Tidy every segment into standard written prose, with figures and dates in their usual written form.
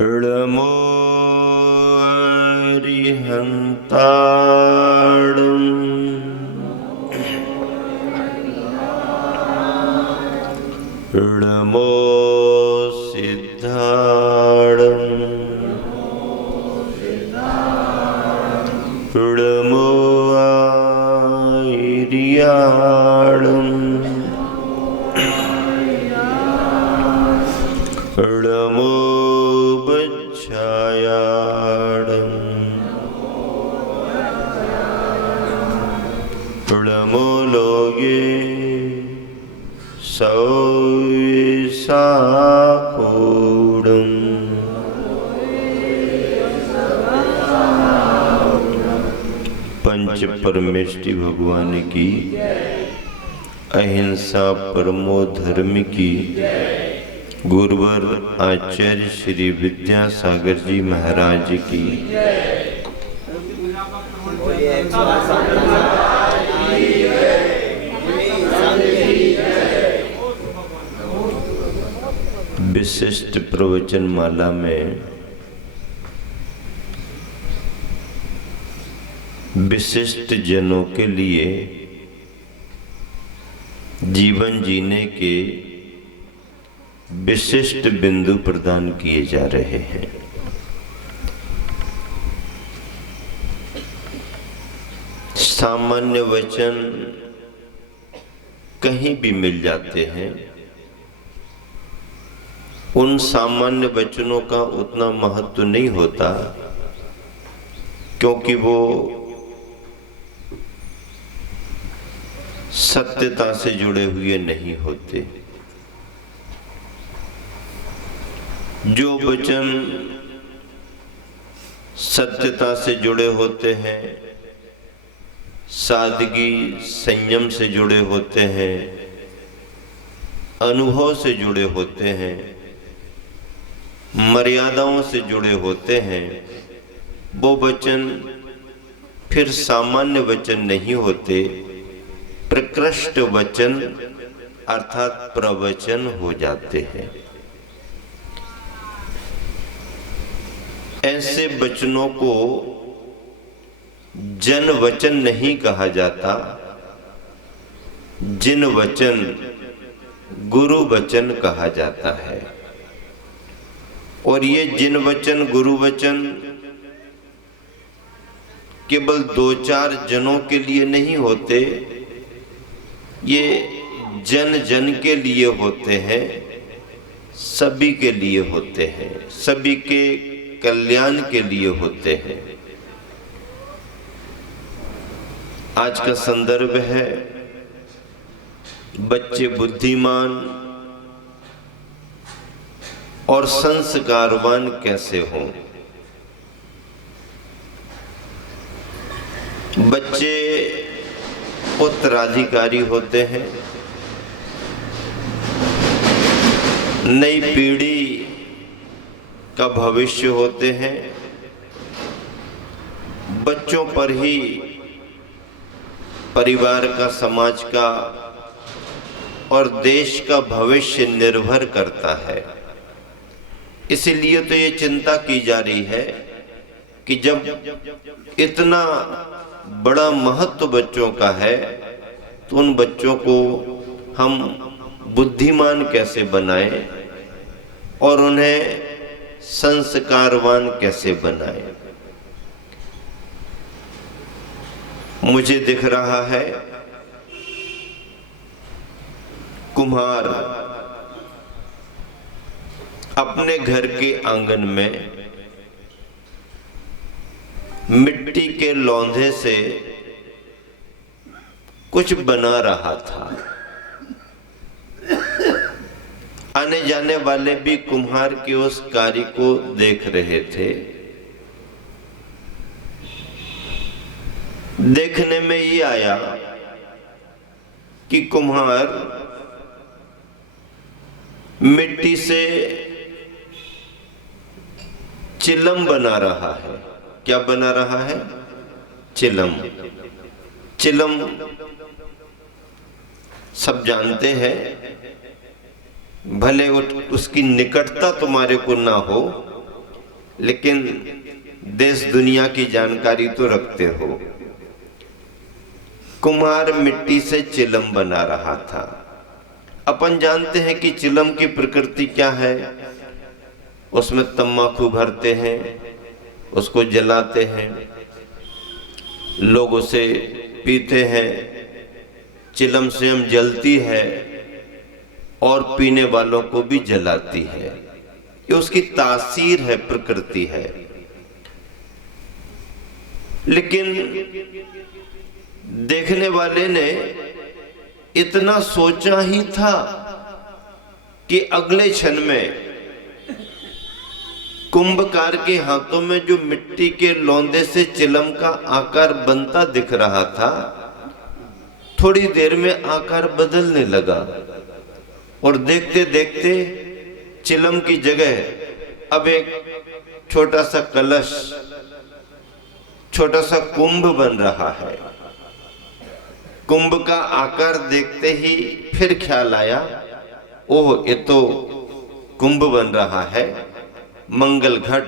नमो अरिहन्ताणं नमो सिद्धाणं नमो आयर्याणं नमो बच्छायाणं नमो लोगे सौसाखोडं पंच परमेष्टि भगवान की, अहिंसा परमो धर्म की, गुरुवर आचार्य श्री विद्यासागर जी महाराज की। विशिष्ट प्रवचन माला में विशिष्ट जनों के लिए जीवन जीने के विशिष्ट बिंदु प्रदान किए जा रहे हैं। सामान्य वचन कहीं भी मिल जाते हैं। उन सामान्य वचनों का उतना महत्व नहीं होता, क्योंकि वो सत्यता से जुड़े हुए नहीं होते। जो वचन सत्यता से जुड़े होते हैं, सादगी संयम से जुड़े होते हैं, अनुभव से जुड़े होते हैं, मर्यादाओं से जुड़े होते हैं, वो वचन फिर सामान्य वचन नहीं होते, प्रकृष्ट वचन अर्थात प्रवचन हो जाते हैं। ऐसे वचनों को जन वचन नहीं कहा जाता, जिन वचन गुरु वचन कहा जाता है। और ये जिन वचन गुरु वचन केवल दो चार जनों के लिए नहीं होते, ये जन जन के लिए होते हैं, सभी के लिए होते हैं, सभी के कल्याण के लिए होते हैं। आज का संदर्भ है बच्चे बुद्धिमान और संस्कारवान कैसे हों। बच्चे उत्तराधिकारी होते हैं, नई पीढ़ी का भविष्य होते हैं। बच्चों पर ही परिवार का, समाज का और देश का भविष्य निर्भर करता है। इसलिए तो ये चिंता की जा रही है कि जब इतना बड़ा महत्व बच्चों का है, तो उन बच्चों को हम बुद्धिमान कैसे बनाएं और उन्हें संस्कारवान कैसे बनाएं। मुझे दिख रहा है कुम्हार अपने घर के आंगन में मिट्टी के लौंधे से कुछ बना रहा था। आने जाने वाले भी कुम्हार के उस कार्य को देख रहे थे। देखने में ये आया कि कुम्हार मिट्टी से चिलम बना रहा है। क्या बना रहा है? चिलम। चिलम सब जानते हैं, भले उसकी निकटता तुम्हारे को ना हो, लेकिन देश दुनिया की जानकारी तो रखते हो। कुम्हार मिट्टी से चिलम बना रहा था। अपन जानते हैं कि चिलम की प्रकृति क्या है। उसमें तम्बाकू भरते हैं, उसको जलाते हैं, लोग उसे पीते हैं, चिलम स्वयं जलती है और पीने वालों को भी जलाती है। ये उसकी तासीर है, प्रकृति है। लेकिन देखने वाले ने इतना सोचा ही था कि अगले क्षण में कुंभकार के हाथों में जो मिट्टी के लौंदे से चिलम का आकार बनता दिख रहा था, थोड़ी देर में आकार बदलने लगा और देखते देखते चिलम की जगह अब एक छोटा सा कलश, छोटा सा कुंभ बन रहा है। कुंभ का आकार देखते ही फिर ख्याल आया, ओह ये तो कुंभ बन रहा है, मंगल घट,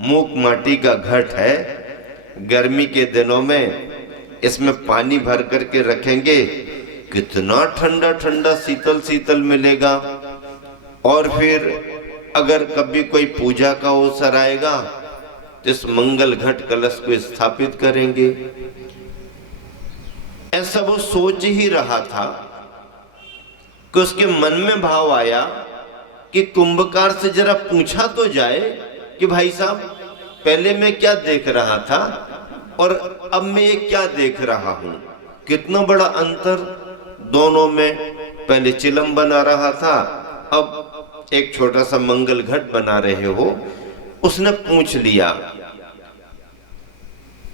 मूक माटी का घट है। गर्मी के दिनों में इसमें पानी भर करके रखेंगे, कितना ठंडा ठंडा शीतल शीतल मिलेगा। और फिर अगर कभी कोई पूजा का अवसर आएगा तो इस मंगल घट कलश को स्थापित करेंगे। ऐसा वो सोच ही रहा था कि उसके मन में भाव आया कि कुंभकार से जरा पूछा तो जाए कि भाई साहब, पहले मैं क्या देख रहा था और अब मैं ये क्या देख रहा हूं, कितना बड़ा अंतर दोनों में। पहले चिलम बना रहा था, अब एक छोटा सा मंगल घट बना रहे हो। उसने पूछ लिया,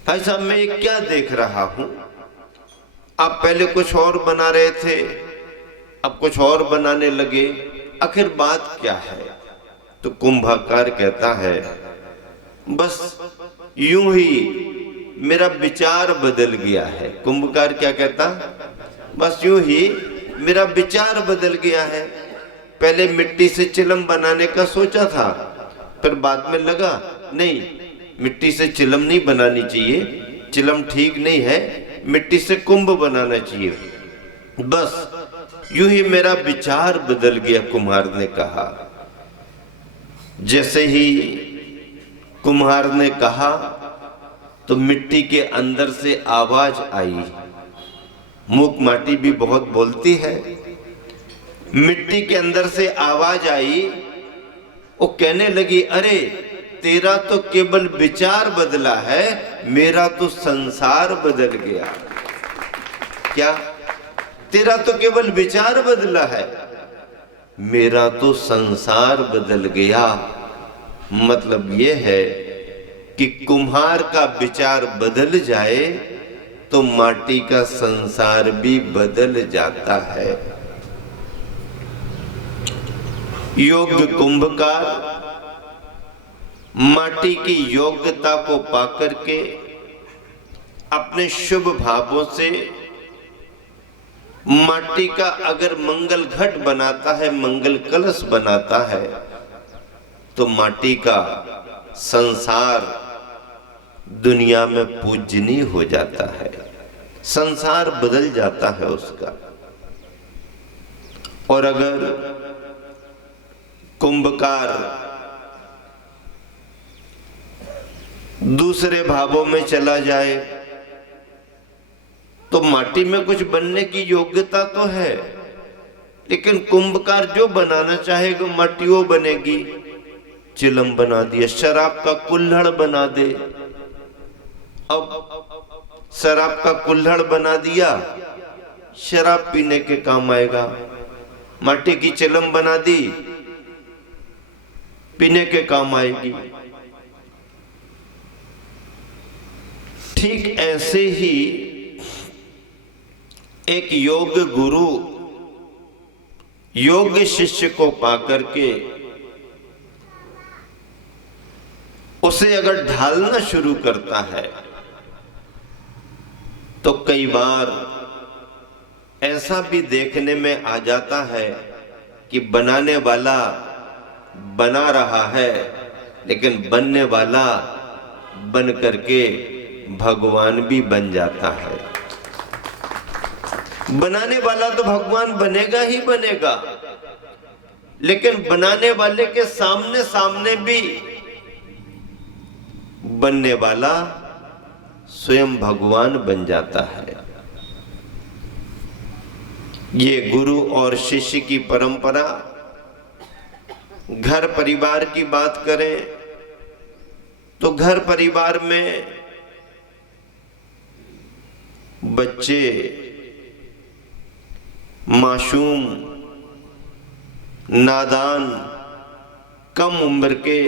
भाई साहब मैं ये क्या देख रहा हूं, आप पहले कुछ और बना रहे थे, अब कुछ और बनाने लगे, आखिर बात क्या है। तो कुंभकार कहता है, बस यूं ही मेरा विचार बदल गया है। कुंभकार क्या कहता, बस यूं ही मेरा विचार बदल गया है। पहले मिट्टी से चिलम बनाने का सोचा था, फिर बाद में लगा नहीं, मिट्टी से चिलम नहीं बनानी चाहिए, चिलम ठीक नहीं है, मिट्टी से कुंभ बनाना चाहिए। बस यूं ही मेरा विचार बदल गया, कुम्हार ने कहा। जैसे ही कुम्हार ने कहा तो मिट्टी के अंदर से आवाज आई। मूक माटी भी बहुत बोलती है। मिट्टी के अंदर से आवाज आई, वो कहने लगी, अरे तेरा तो केवल विचार बदला है, मेरा तो संसार बदल गया। क्या? तेरा तो केवल विचार बदला है, मेरा तो संसार बदल गया। मतलब यह है कि कुम्हार का विचार बदल जाए तो माटी का संसार भी बदल जाता है। योग्य कुंभकार माटी की योग्यता को पाकर के अपने शुभ भावों से माटी का अगर मंगल घट बनाता है, मंगल कलश बनाता है, तो माटी का संसार दुनिया में पूजनीय हो जाता है, संसार बदल जाता है उसका। और अगर कुंभकार दूसरे भावों में चला जाए तो माटी में कुछ बनने की योग्यता तो है, लेकिन कुंभकार जो बनाना चाहेगा माटी वो बनेगी। चिलम बना दिया, शराब का कुल्हड़ बना दे। अब शराब का कुल्हड़ बना दिया, शराब पीने के काम आएगा। माटी की चिलम बना दी, पीने के काम आएगी। ठीक ऐसे ही एक योग्य गुरु योग्य शिष्य को पाकर के उसे अगर ढालना शुरू करता है तो कई बार ऐसा भी देखने में आ जाता है कि बनाने वाला बना रहा है, लेकिन बनने वाला बन करके भगवान भी बन जाता है। बनाने वाला तो भगवान बनेगा ही बनेगा, लेकिन बनाने वाले के सामने सामने भी बनने वाला स्वयं भगवान बन जाता है। ये गुरु और शिष्य की परंपरा। घर परिवार की बात करें तो घर परिवार में बच्चे मासूम, नादान, कम उम्र के,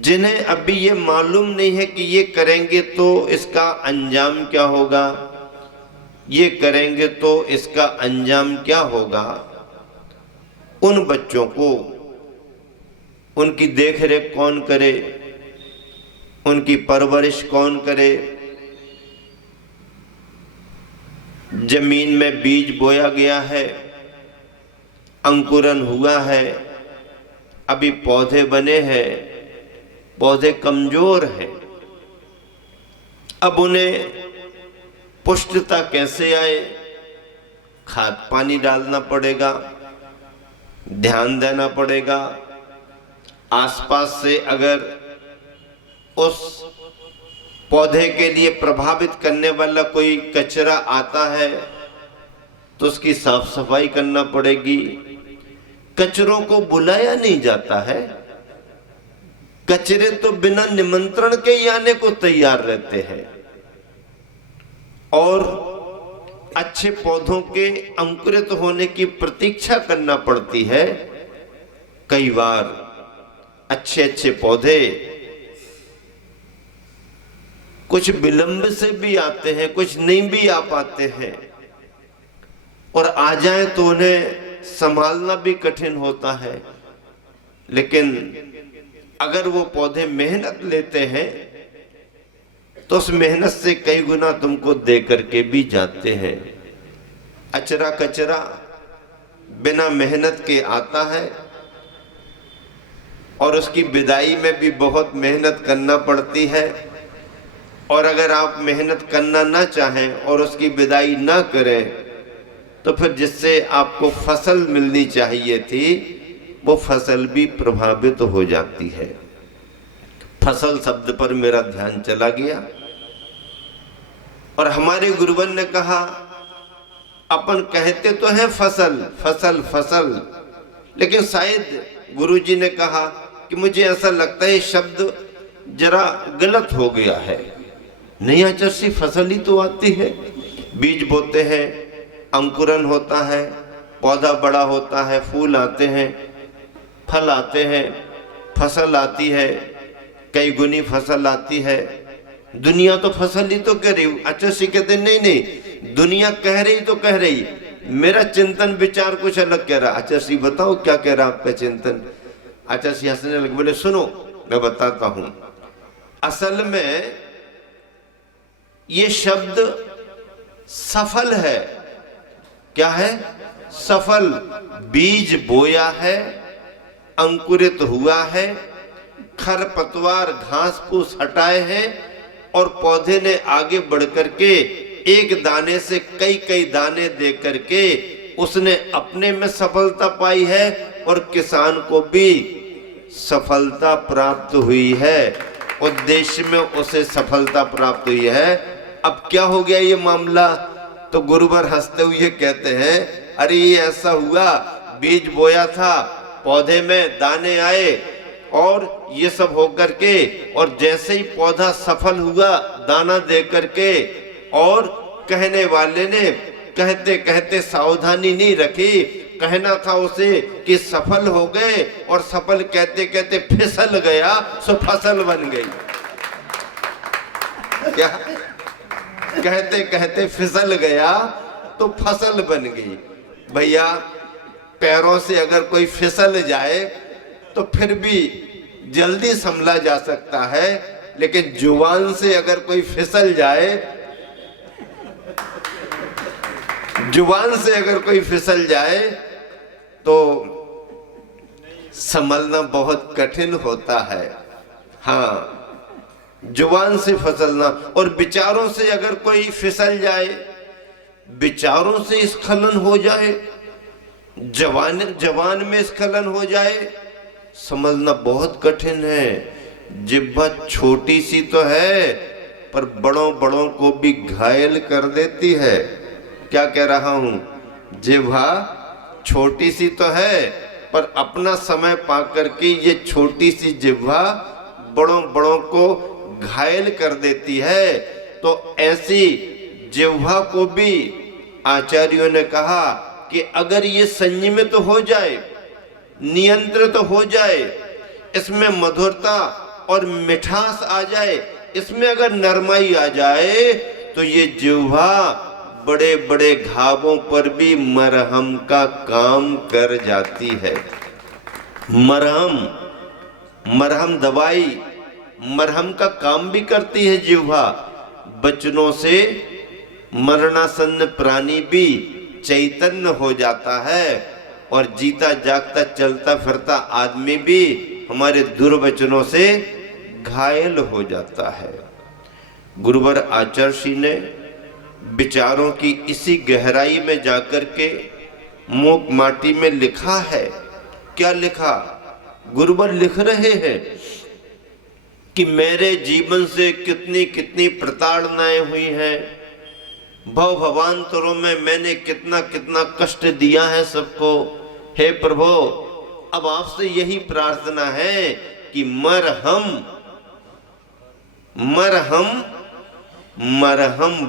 जिन्हें अभी ये मालूम नहीं है कि ये करेंगे तो इसका अंजाम क्या होगा, ये करेंगे तो इसका अंजाम क्या होगा, उन बच्चों को उनकी देखरेख कौन करे, उनकी परवरिश कौन करे। जमीन में बीज बोया गया है, अंकुरन हुआ है, अभी पौधे बने हैं, पौधे कमजोर हैं, अब उन्हें पुष्टता कैसे आए, खाद पानी डालना पड़ेगा, ध्यान देना पड़ेगा। आसपास से अगर उस पौधे के लिए प्रभावित करने वाला कोई कचरा आता है तो उसकी साफ सफाई करना पड़ेगी। कचरों को बुलाया नहीं जाता है, कचरे तो बिना निमंत्रण के ही आने को तैयार रहते हैं। और अच्छे पौधों के अंकुरित होने की प्रतीक्षा करना पड़ती है। कई बार अच्छे अच्छे पौधे कुछ विलंब से भी आते हैं, कुछ नहीं भी आ पाते हैं, और आ जाए तो उन्हें संभालना भी कठिन होता है। लेकिन अगर वो पौधे मेहनत लेते हैं तो उस मेहनत से कई गुना तुमको दे करके भी जाते हैं। अचरा कचरा बिना मेहनत के आता है और उसकी विदाई में भी बहुत मेहनत करना पड़ती है। और अगर आप मेहनत करना ना चाहें और उसकी विदाई ना करें तो फिर जिससे आपको फसल मिलनी चाहिए थी वो फसल भी प्रभावित हो जाती है। फसल शब्द पर मेरा ध्यान चला गया और हमारे गुरुवन ने कहा, अपन कहते तो हैं फसल फसल फसल, लेकिन शायद गुरुजी ने कहा कि मुझे ऐसा लगता है शब्द जरा गलत हो गया है। नहीं आचार्य, फसल ही तो आती है। बीज बोते हैं, अंकुरन होता है, पौधा बड़ा होता है, फूल आते हैं, फल आते हैं, फसल आती है, कई गुनी फसल आती है। दुनिया तो फसल ही तो कह रही। आचार्य कहते नहीं नहीं, दुनिया कह रही तो कह रही, मेरा चिंतन विचार कुछ अलग कह रहा। आचार्य बताओ क्या कह रहा आपका चिंतन। आचार्य हंसने लगे, बोले सुनो मैं बताता हूं। असल में ये शब्द सफल है। क्या है? सफल। बीज बोया है, अंकुरित हुआ है, खरपतवार घास फूस हटाए हैं और पौधे ने आगे बढ़ करके एक दाने से कई कई दाने दे करके उसने अपने में सफलता पाई है और किसान को भी सफलता प्राप्त हुई है, उद्देश्य में उसे सफलता प्राप्त हुई है। अब क्या हो गया ये मामला? तो गुरुवर हंसते हुए कहते हैं, अरे ये ऐसा हुआ, बीज बोया था, पौधे में दाने आए और ये सब होकर के, और जैसे ही पौधा सफल हुआ दाना दे करके, और कहने वाले ने कहते कहते सावधानी नहीं रखी, कहना था उसे कि सफल हो गए, और सफल कहते कहते फिसल गया, सो फसल बन गई। क्या? कहते कहते फिसल गया तो फसल बन गई। भैया पैरों से अगर कोई फिसल जाए तो फिर भी जल्दी संभला जा सकता है, लेकिन जुबान से अगर कोई फिसल जाए, जुबान से अगर कोई फिसल जाए तो संभलना बहुत कठिन होता है। हाँ, जुबान से फिसलना, और विचारों से अगर कोई फिसल जाए, विचारों से स्खलन हो जाए, जवान में स्खलन हो जाए, समझना बहुत कठिन है। जिह्वा छोटी सी तो है पर बड़ों बड़ों को भी घायल कर देती है। क्या कह रहा हूं? जिह्वा छोटी सी तो है पर अपना समय पाकर के ये छोटी सी जिह्वा बड़ों बड़ों को घायल कर देती है। तो ऐसी जिह्वा को भी आचार्यों ने कहा कि अगर ये संयमित हो जाए, नियंत्रित हो जाए, इसमें मधुरता और मिठास आ जाए, इसमें अगर नरमाई आ जाए, तो ये जिह्वा बड़े बड़े घावों पर भी मरहम का काम कर जाती है। मरहम दवाई, मरहम का काम भी करती है जिह्वा। बचनों से मरणासन्न प्राणी भी चैतन्य हो जाता है, और जीता जागता चलता फिरता आदमी भी हमारे दुर्वचनों से घायल हो जाता है। गुरुवर आचार्य ने विचारों की इसी गहराई में जाकर के मूक माटी में लिखा है। क्या लिखा? गुरुवर लिख रहे हैं कि मेरे जीवन से कितनी कितनी प्रताड़नाएं हुई हैं, भव भवांतरों में मैंने कितना कितना कष्ट दिया है सबको। हे प्रभु, अब आपसे यही प्रार्थना है कि मरहम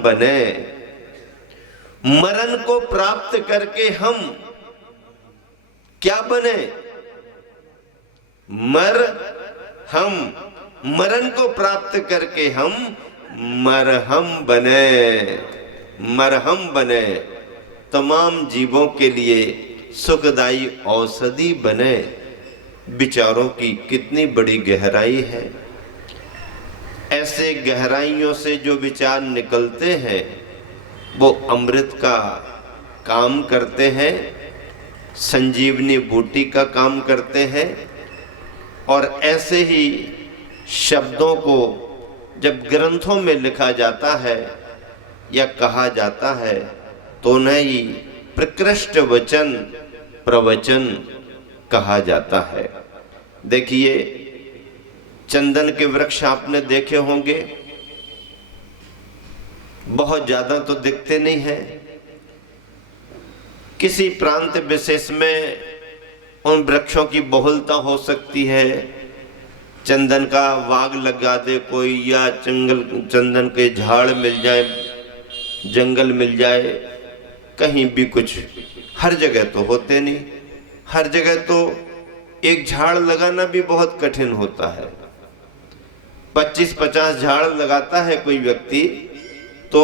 बने। मरण को प्राप्त करके हम क्या बने? मरण को प्राप्त करके हम मरहम बने, तमाम जीवों के लिए सुखदायी औषधि बने। विचारों की कितनी बड़ी गहराई है। ऐसे गहराइयों से जो विचार निकलते हैं वो अमृत का काम करते हैं, संजीवनी बूटी का काम करते हैं। और ऐसे ही शब्दों को जब ग्रंथों में लिखा जाता है या कहा जाता है तो उन्हें ही प्रकृष्ट वचन प्रवचन कहा जाता है। देखिए, चंदन के वृक्ष आपने देखे होंगे, बहुत ज्यादा तो दिखते नहीं हैं। किसी प्रांत विशेष में उन वृक्षों की बहुलता हो सकती है। चंदन का बाग लगा दे कोई, या चंदन के झाड़ मिल जाए, जंगल मिल जाए, कहीं भी कुछ। हर जगह तो होते नहीं, हर जगह तो एक झाड़ लगाना भी बहुत कठिन होता है। 25-50 झाड़ लगाता है कोई व्यक्ति, तो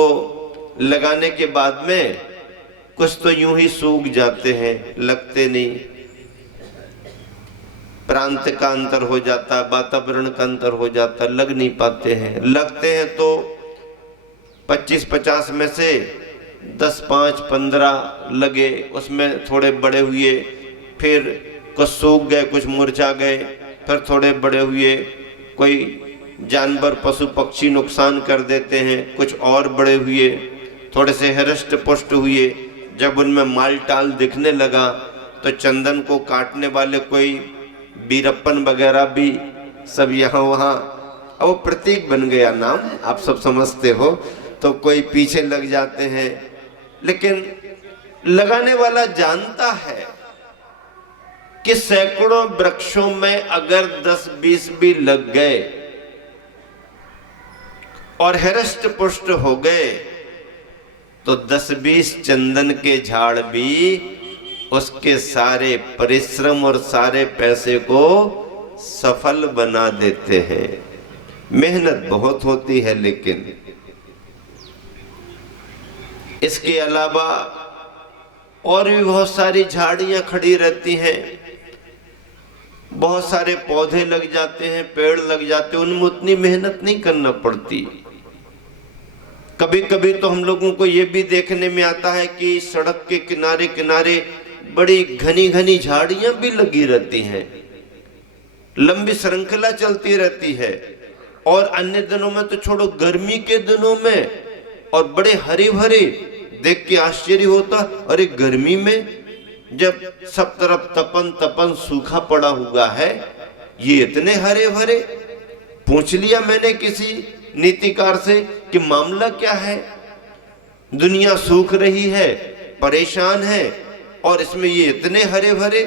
लगाने के बाद में कुछ तो यूं ही सूख जाते हैं, लगते नहीं। प्रांत का अंतर हो जाता, वातावरण का अंतर हो जाता, लग नहीं पाते हैं। लगते हैं तो 25-50 में से 10, 5, 15 लगे, उसमें थोड़े बड़े हुए, फिर कुछ सूख गए, कुछ मुरझा गए, फिर थोड़े बड़े हुए। कोई जानवर पशु पक्षी नुकसान कर देते हैं, कुछ और बड़े हुए, थोड़े से हृष्ट पुष्ट हुए। जब उनमें माल टाल दिखने लगा तो चंदन को काटने वाले कोई बीरप्पन वगैरह भी सब यहाँ वहाँ, अब वो प्रतीक बन गया नाम, आप सब समझते हो, तो कोई पीछे लग जाते हैं। लेकिन लगाने वाला जानता है कि सैकड़ों वृक्षों में अगर 10-20 भी लग गए और हृष्ट पुष्ट हो गए तो 10-20 चंदन के झाड़ भी उसके सारे परिश्रम और सारे पैसे को सफल बना देते हैं। मेहनत बहुत होती है, लेकिन इसके अलावा और भी बहुत सारी झाड़ियां खड़ी रहती हैं, बहुत सारे पौधे लग जाते हैं, पेड़ लग जाते हैं, उनमें उतनी मेहनत नहीं करना पड़ती। कभी कभी तो हम लोगों को ये भी देखने में आता है कि सड़क के किनारे किनारे बड़ी घनी घनी झाड़ियां भी लगी रहती हैं, लंबी श्रृंखला चलती रहती है। और अन्य दिनों में तो छोड़ो, गर्मी के दिनों में और बड़े हरे भरे, देख के आश्चर्य होता, अरे गर्मी में जब सब तरफ तपन तपन सूखा पड़ा हुआ है, ये इतने हरे भरे। पूछ लिया मैंने किसी नीतिकार से कि मामला क्या है, दुनिया सूख रही है, परेशान है, और इसमें ये इतने हरे भरे।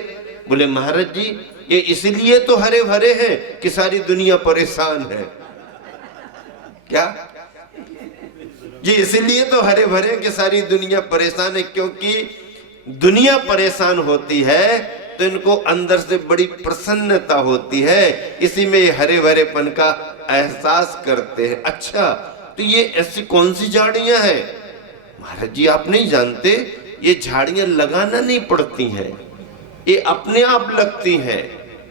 बोले महाराज जी, ये इसलिए तो हरे भरे हैं कि सारी दुनिया परेशान है। क्या जी? इसलिए तो हरे भरे कि सारी दुनिया परेशान है, क्योंकि दुनिया परेशान होती है तो इनको अंदर से बड़ी प्रसन्नता होती है, इसी में ये हरे भरेपन का एहसास करते हैं। अच्छा, तो ये ऐसी कौन सी झाड़ियां हैं? महाराज जी आप नहीं जानते, ये झाड़ियां लगाना नहीं पड़ती हैं, ये अपने आप लगती हैं।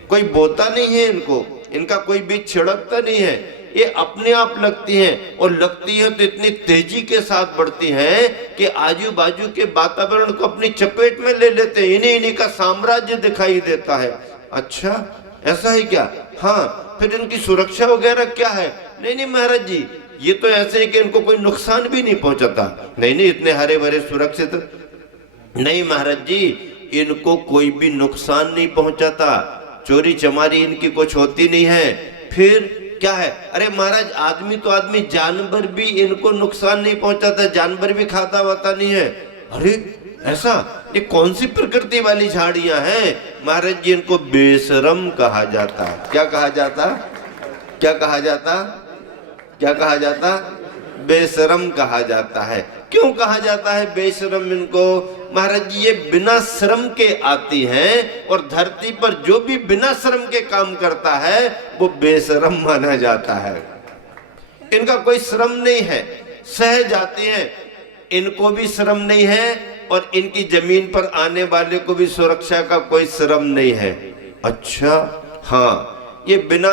कोई बोता नहीं है इनको, इनका कोई बीज छिड़कता नहीं है, ये अपने आप लगती हैं। और लगती है तो इतनी तेजी के साथ बढ़ती हैं कि आजू बाजू के वातावरण को अपनी चपेट में ले लेते हैं, इन्हीं का साम्राज्य दिखाई देता है। अच्छा, ऐसा है क्या? हाँ, फिर इनकी सुरक्षा वगैरह क्या है? नहीं नहीं महाराज जी, ये तो ऐसे है कि इनको कोई नुकसान भी नहीं पहुंचाता। नहीं नहीं, इतने हरे भरे सुरक्षित नहीं महाराज जी, इनको कोई भी नुकसान नहीं पहुंचाता, चोरी चमारी इनकी कुछ होती नहीं है। फिर क्या है? अरे महाराज, आदमी तो आदमी, जानवर भी इनको नुकसान नहीं पहुंचाता, जानवर भी खाता वाता नहीं है। अरे ऐसा? ये कौन सी प्रकृति वाली झाड़ियां हैं? महाराज जी, इनको बेशरम कहा जाता है। क्या कहा जाता? क्या कहा जाता? क्या कहा जाता? बेशरम कहा जाता है। क्यों कहा जाता है बेशरम इनको? महाराज जी, ये बिना श्रम के आती हैं, और धरती पर जो भी बिना श्रम के काम करता है वो बेशरम माना जाता है। इनका कोई श्रम नहीं है, सहज आती हैं, इनको भी श्रम नहीं है, और इनकी जमीन पर आने वाले को भी सुरक्षा का कोई श्रम नहीं है। अच्छा, हाँ, ये बिना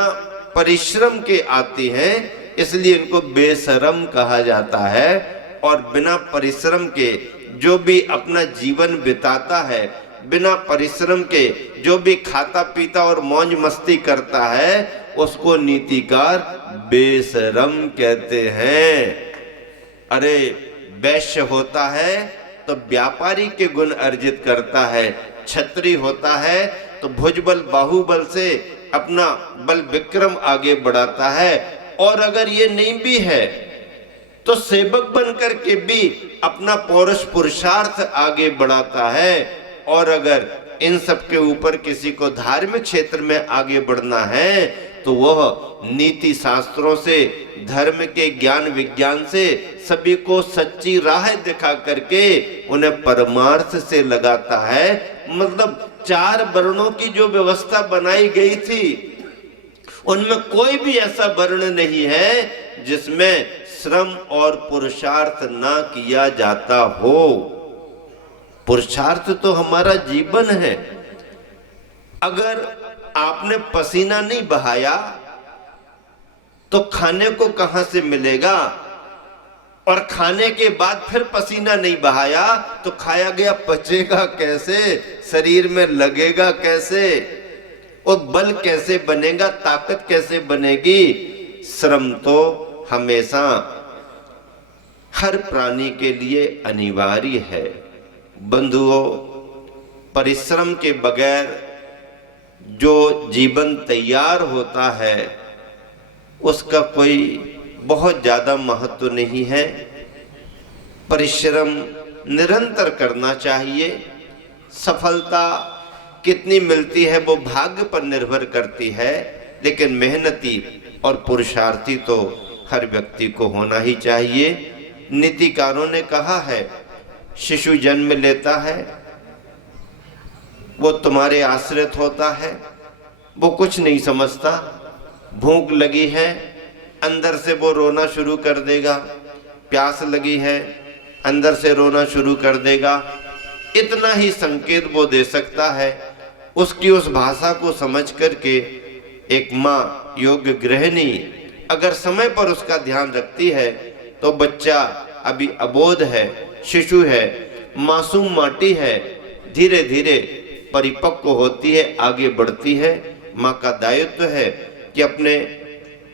परिश्रम के आती हैं, इसलिए इनको बेशरम कहा जाता है। और बिना परिश्रम के जो भी अपना जीवन बिताता है, बिना परिश्रम के जो भी खाता पीता और मौज मस्ती करता है, उसको नीतिकार बेशरम कहते हैं। अरे वैश्य होता है तो व्यापारी के गुण अर्जित करता है, क्षत्रिय होता है तो भुजबल बाहुबल से अपना बल विक्रम आगे बढ़ाता है, और अगर ये नहीं भी है तो सेवक बनकर के भी अपना पौरुष पुरुषार्थ आगे बढ़ाता है। और अगर इन सब के ऊपर किसी को धार्मिक क्षेत्र में आगे बढ़ना है तो वह नीति शास्त्रों से, धर्म के ज्ञान विज्ञान से सभी को सच्ची राह दिखा करके उन्हें परमार्थ से लगाता है। मतलब 4 वर्णों की जो व्यवस्था बनाई गई थी, उनमें कोई भी ऐसा वर्ण नहीं है जिसमें श्रम और पुरुषार्थ ना किया जाता हो। पुरुषार्थ तो हमारा जीवन है। अगर आपने पसीना नहीं बहाया तो खाने को कहां से मिलेगा? और खाने के बाद फिर पसीना नहीं बहाया तो खाया गया पचेगा कैसे? शरीर में लगेगा कैसे? और बल कैसे बनेगा? ताकत कैसे बनेगी? श्रम तो हमेशा हर प्राणी के लिए अनिवार्य है। बंधुओं, परिश्रम के बगैर जो जीवन तैयार होता है उसका कोई बहुत ज्यादा महत्व नहीं है। परिश्रम निरंतर करना चाहिए। सफलता कितनी मिलती है वो भाग्य पर निर्भर करती है, लेकिन मेहनती और पुरुषार्थी तो हर व्यक्ति को होना ही चाहिए। नीतिकारों ने कहा है, शिशु जन्म लेता है, वो तुम्हारे आश्रित होता है, वो कुछ नहीं समझता, भूख लगी है अंदर से वो रोना शुरू कर देगा, प्यास लगी है अंदर से रोना शुरू कर देगा। इतना ही संकेत वो दे सकता है। उसकी उस भाषा को समझ करके एक माँ योग्य गृहिणी अगर समय पर उसका ध्यान रखती है तो बच्चा अभी अबोध है, शिशु है, मासूम माटी है, धीरे धीरे परिपक्व होती है, आगे बढ़ती है। माँ का दायित्व है कि अपने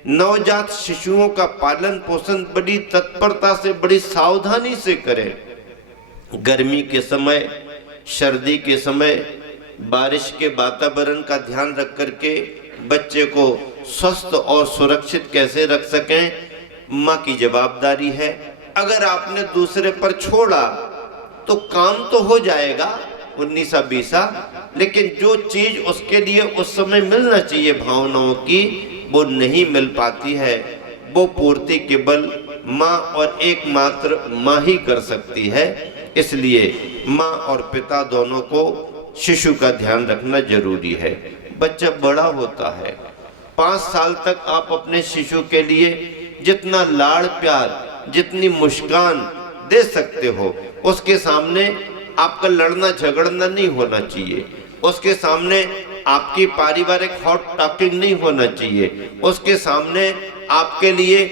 नवजात शिशुओं का पालन पोषण बड़ी तत्परता से, बड़ी सावधानी से करें। गर्मी के समय, सर्दी के समय, बारिश के वातावरण का ध्यान रख करके बच्चे को स्वस्थ और सुरक्षित कैसे रख सकें, माँ की जवाबदारी है। अगर आपने दूसरे पर छोड़ा तो काम तो हो जाएगा 19-20, लेकिन जो चीज उसके लिए उस समय मिलना चाहिए भावनाओं की, वो नहीं मिल पाती है। वो पूर्ति केवल माँ और एकमात्र माँ ही कर सकती है। इसलिए माँ और पिता दोनों को शिशु का ध्यान रखना जरूरी है। बच्चा बड़ा होता है, 5 साल तक आप अपने शिशु के लिए जितना लाड़ प्यार, जितनी मुस्कान दे सकते हो, उसके सामने आपका लड़ना झगड़ना नहीं होना चाहिए। उसके सामने आपकी पारिवारिक हॉट टॉकिंग नहीं होना चाहिए। उसके सामने आपके लिए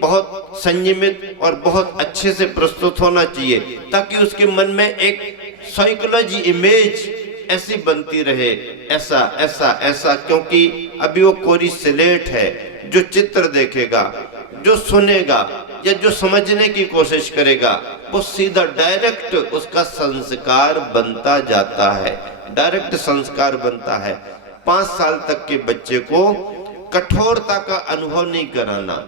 बहुत संयमित और बहुत अच्छे से प्रस्तुत होना चाहिए, ताकि उसके मन में एक साइकोलॉजी इमेज ऐसी बनती रहे, ऐसा ऐसा ऐसा। क्योंकि अभी वो कोरी स्लेट है, जो चित्र देखेगा, जो सुनेगा या जो समझने की कोशिश करेगा, वो सीधा डायरेक्ट उसका संस्कार बनता जाता है, डायरेक्ट संस्कार बनता है। 5 साल तक के बच्चे को कठोरता का अनुभव नहीं कराना,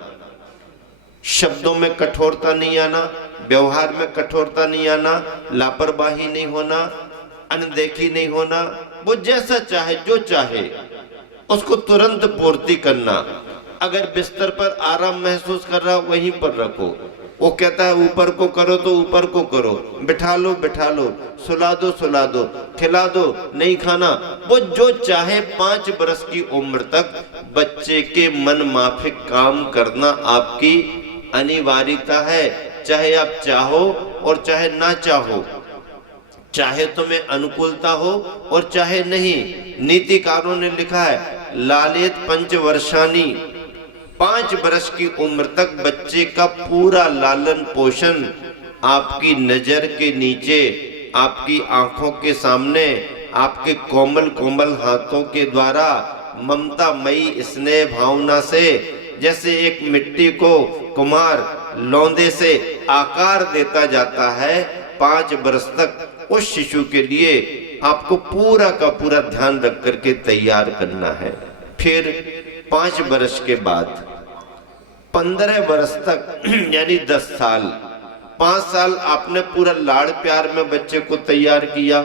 शब्दों में कठोरता नहीं आना, व्यवहार में कठोरता नहीं आना, लापरवाही नहीं होना, अनदेखी नहीं होना। वो जैसा चाहे, जो चाहे, उसको तुरंत पूर्ति करना। अगर बिस्तर पर आराम महसूस कर रहा, वहीं पर रखो। वो कहता है ऊपर को करो तो ऊपर को करो, बिठा लो बिठा लो, सुला दो, खिला दो, नहीं खाना, वो जो चाहे। 5 वर्ष की उम्र तक बच्चे के मन माफिक काम करना आपकी अनिवार्यता है, चाहे आप चाहो और चाहे ना चाहो, चाहे तुम्हें अनुकूलता हो और चाहे नहीं। नीतिकारों ने लिखा है लालित पंचवर्षानी, 5 वर्ष की उम्र तक बच्चे का पूरा लालन पोषण आपकी नजर के नीचे, आपकी आंखों के सामने, आपके कोमल कोमल हाथों के द्वारा ममता मई स्नेह भावना से, जैसे एक मिट्टी को कुम्हार लौंदे से आकार देता जाता है। 5 वर्ष तक उस शिशु के लिए आपको पूरा का पूरा ध्यान रख करके तैयार करना है। फिर 5 वर्ष के बाद 15 वर्ष तक यानी 10 साल, 5 साल आपने पूरा लाड़ प्यार में बच्चे को तैयार किया।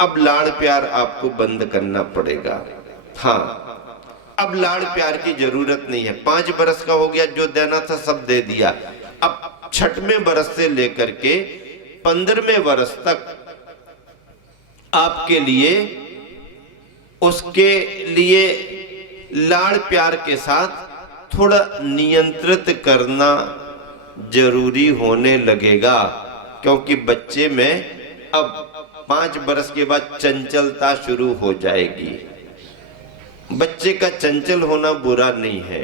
अब लाड़ प्यार आपको बंद करना पड़ेगा। हाँ, अब लाड़ प्यार की जरूरत नहीं है। 5 वर्ष का हो गया, जो देना था सब दे दिया। अब 6वें वर्ष से लेकर के 15वें वर्ष तक आपके लिए, उसके लिए लाड़ प्यार के साथ थोड़ा नियंत्रित करना जरूरी होने लगेगा। क्योंकि बच्चे में अब 5 वर्ष के बाद चंचलता शुरू हो जाएगी। बच्चे का चंचल होना बुरा नहीं है,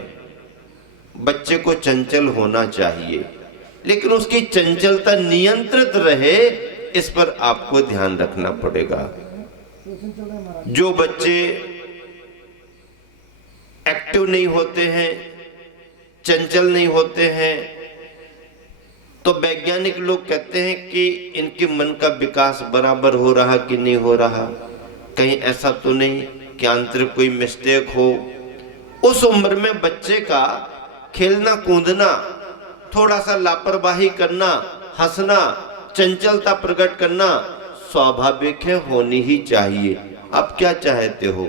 बच्चे को चंचल होना चाहिए, लेकिन उसकी चंचलता नियंत्रित रहे, इस पर आपको ध्यान रखना पड़ेगा। जो बच्चे एक्टिव नहीं होते हैं, चंचल नहीं होते हैं, तो वैज्ञानिक लोग कहते हैं कि इनके मन का विकास बराबर हो रहा कि नहीं हो रहा, कहीं ऐसा तो नहीं कि आंतरिक कोई मिस्टेक हो। उस उम्र में बच्चे का खेलना कूदना, थोड़ा सा लापरवाही करना, हंसना, चंचलता प्रकट करना स्वाभाविक है, होनी ही चाहिए। आप क्या चाहते हो,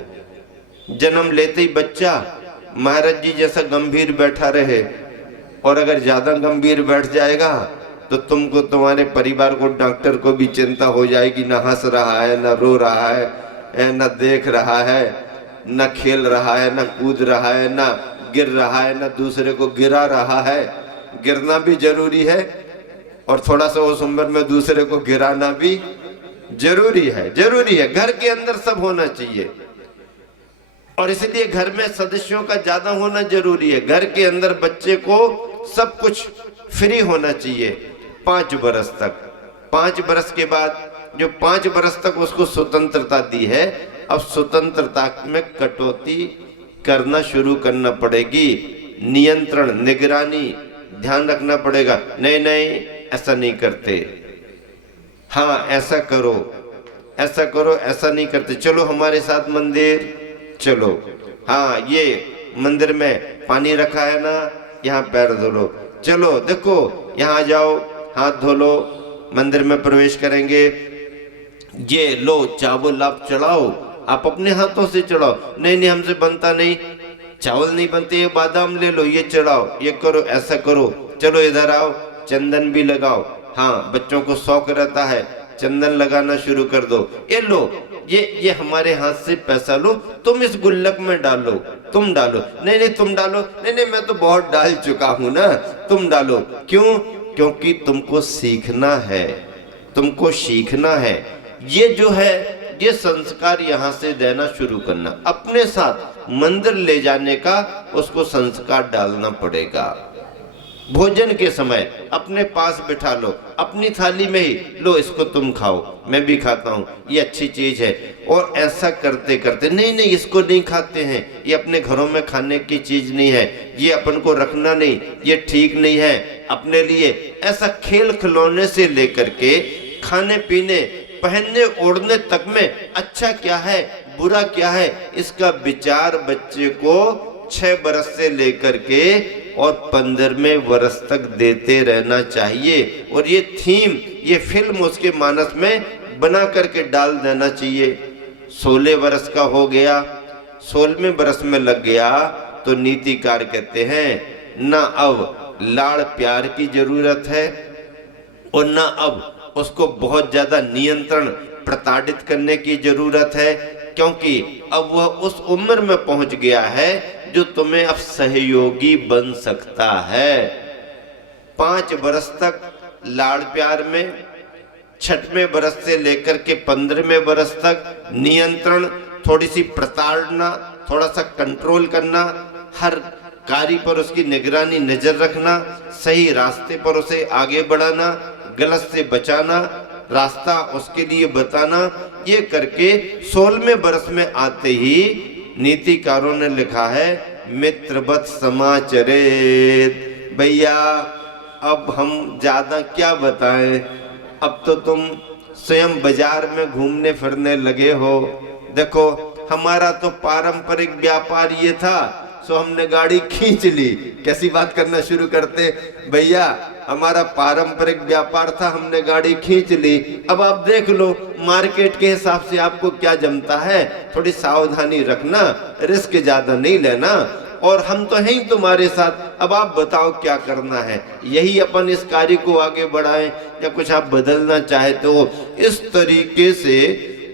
जन्म लेते ही बच्चा महाराज जी जैसा गंभीर बैठा रहे? और अगर ज्यादा गंभीर बैठ जाएगा तो तुमको, तुम्हारे परिवार को, डॉक्टर को भी चिंता हो जाएगी। ना हंस रहा है, ना रो रहा है, ना देख रहा है, ना खेल रहा है, ना कूद रहा है, ना गिर रहा है, ना दूसरे को गिरा रहा है। गिरना भी जरूरी है और थोड़ा सा उस उम्र में दूसरे को गिराना भी जरूरी है। जरूरी है, घर के अंदर सब होना चाहिए। और इसलिए घर में सदस्यों का ज्यादा होना जरूरी है। घर के अंदर बच्चे को सब कुछ फ्री होना चाहिए 5 वर्ष तक। 5 वर्ष के बाद, जो 5 वर्ष तक उसको स्वतंत्रता दी है, अब स्वतंत्रता में कटौती करना शुरू करना पड़ेगी, नियंत्रण, निगरानी, ध्यान रखना पड़ेगा। नहीं नहीं, ऐसा नहीं करते, हाँ ऐसा करो, ऐसा करो, ऐसा नहीं करते, चलो हमारे साथ मंदिर चलो, हाँ ये मंदिर में पानी रखा है ना, यहाँ पैर धो लो, चलो देखो यहाँ जाओ, हाथ धो लो, मंदिर में प्रवेश करेंगे, ये लो चावल आप चढ़ाओ, आप अपने हाथों से चढ़ाओ। नहीं नहीं हमसे बनता नहीं, चावल नहीं बनते, ये बादाम ले लो, ये चढ़ाओ, ये करो, ऐसा करो, चलो इधर आओ, चंदन भी लगाओ। हाँ बच्चों को शौक रहता है, चंदन लगाना शुरू कर दो, ये लो, ये हमारे हाथ से पैसा लो, तुम इस गुल्लक में डालो, तुम डालो, नहीं नहीं तुम डालो, नहीं नहीं मैं तो बहुत डाल चुका हूं ना, तुम डालो। क्यों? क्योंकि तुमको सीखना है, तुमको सीखना है। ये जो है ये संस्कार यहाँ से देना शुरू करना, अपने साथ मंदिर ले जाने का उसको संस्कार डालना पड़ेगा। भोजन के समय अपने पास बिठा लो, अपनी थाली में ही लो, इसको तुम खाओ, मैं भी खाता हूँ, ये अच्छी चीज है। और ऐसा करते करते नहीं नहीं इसको नहीं खाते हैं, ये अपने घरों में खाने की चीज नहीं है, ये अपन को रखना नहीं, ये ठीक नहीं है अपने लिए। ऐसा खेल खिलौने से लेकर के खाने पीने पहनने ओढ़ने तक में अच्छा क्या है बुरा क्या है, इसका विचार बच्चे को 6 बरस से लेकर के और 15वें वर्ष तक देते रहना चाहिए। और ये थीम, ये फिल्म उसके मानस में बना करके डाल देना चाहिए। 16 वर्ष का हो गया, 16वें वर्ष में लग गया तो नीतिकार कहते हैं ना अब लाड़ प्यार की जरूरत है और ना अब उसको बहुत ज्यादा नियंत्रण प्रताड़ित करने की जरूरत है, क्योंकि अब वह उस उम्र में पहुंच गया है जो तुम्हें अब सहयोगी बन सकता है। 5 बरस तक लाड़ प्यार में, 6वें बरस से लेकर के 15वें बरस तक नियंत्रण, थोड़ी सी प्रताड़ना, थोड़ा सा कंट्रोल करना, हर कार्य पर उसकी निगरानी नजर रखना, सही रास्ते पर उसे आगे बढ़ाना, गलत से बचाना, रास्ता उसके लिए बताना। ये करके 16वें बरस में आते ही नीतिकारों ने लिखा है मित्रवत समाचरेत। भैया अब हम ज्यादा क्या बताएं, अब तो तुम स्वयं बाजार में घूमने फिरने लगे हो। देखो हमारा तो पारंपरिक व्यापार ये था, सो हमने गाड़ी खींच ली। कैसी बात करना शुरू करते, भैया हमारा पारंपरिक व्यापार था, हमने गाड़ी खींच ली, अब आप देख लो मार्केट के हिसाब से आपको क्या जमता है, थोड़ी सावधानी रखना, रिस्क ज्यादा नहीं लेना, और हम तो हैं ही तुम्हारे साथ, अब आप बताओ क्या करना है, यही अपन इस कार्य को आगे बढ़ाएं या कुछ आप बदलना चाहते हो। इस तरीके से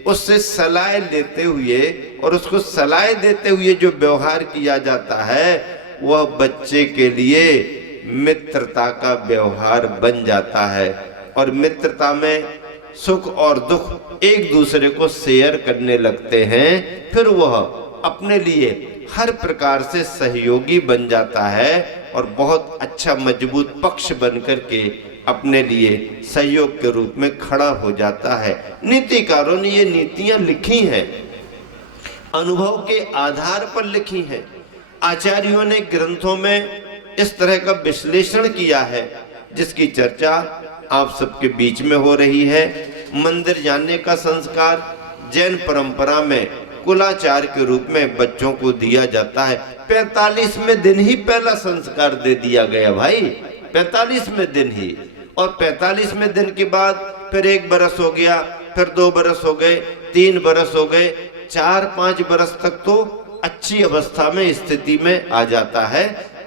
उससे सलाह लेते हुए और उसको सलाह देते हुए जो व्यवहार किया जाता है वह बच्चे के लिए मित्रता का व्यवहार बन जाता है। और मित्रता में सुख और दुख एक दूसरे को शेयर करने लगते हैं, फिर वह अपने लिए हर प्रकार से सहयोगी बन जाता है और बहुत अच्छा मजबूत पक्ष बनकर के अपने लिए सहयोग के रूप में खड़ा हो जाता है। नीतिकारों ने ये नीतियां लिखी हैं, अनुभव के आधार पर लिखी हैं। आचार्यों ने ग्रंथों में इस तरह का विश्लेषण किया है जिसकी चर्चा आप सबके बीच में हो रही है। मंदिर जाने का संस्कार जैन परंपरा में कुलाचार के रूप में बच्चों को दिया जाता है। 45वें दिन ही पहला संस्कार दे दिया गया भाई, 45वें दिन ही। और 45वें दिन के बाद फिर 1 बरस हो गया, फिर 2 बरस हो गए, 3 बरस हो गए, 4-5 बरस तक तो अच्छी अवस्था में स्थिति में आ जाता है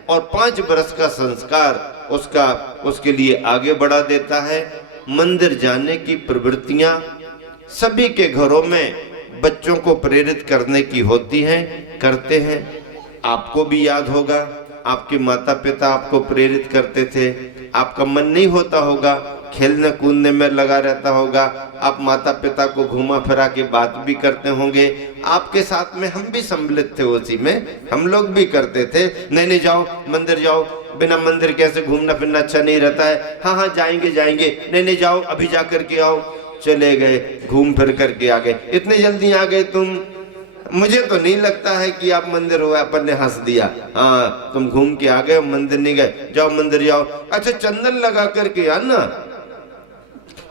और 5 बरस का संस्कार उसके लिए आगे बढ़ा देता है। मंदिर जाने की प्रवृत्तियां सभी के घरों में बच्चों को प्रेरित करने की होती हैं, करते हैं। आपको भी याद होगा आपके माता पिता आपको प्रेरित करते थे, आपका मन नहीं होता होगा, खेलने कूदने में लगा रहता होगा, आप माता पिता को घुमा फिरा के बात भी करते होंगे। आपके साथ में हम भी सम्मिलित थे, उसी में हम लोग भी करते थे, नहीं नहीं जाओ मंदिर जाओ, बिना मंदिर कैसे घूमना फिरना अच्छा नहीं रहता है, हाँ हाँ जाएंगे जाएंगे, नहीं नहीं जाओ अभी जा करके आओ। चले गए, घूम फिर करके आ गए। इतने जल्दी आ गए तुम, मुझे तो नहीं लगता है कि आप मंदिर हुआ। अपन ने हंस दिया, हाँ तुम घूम के आ गए, मंदिर नहीं गए, जाओ मंदिर जाओ। अच्छा चंदन लगा करके आना,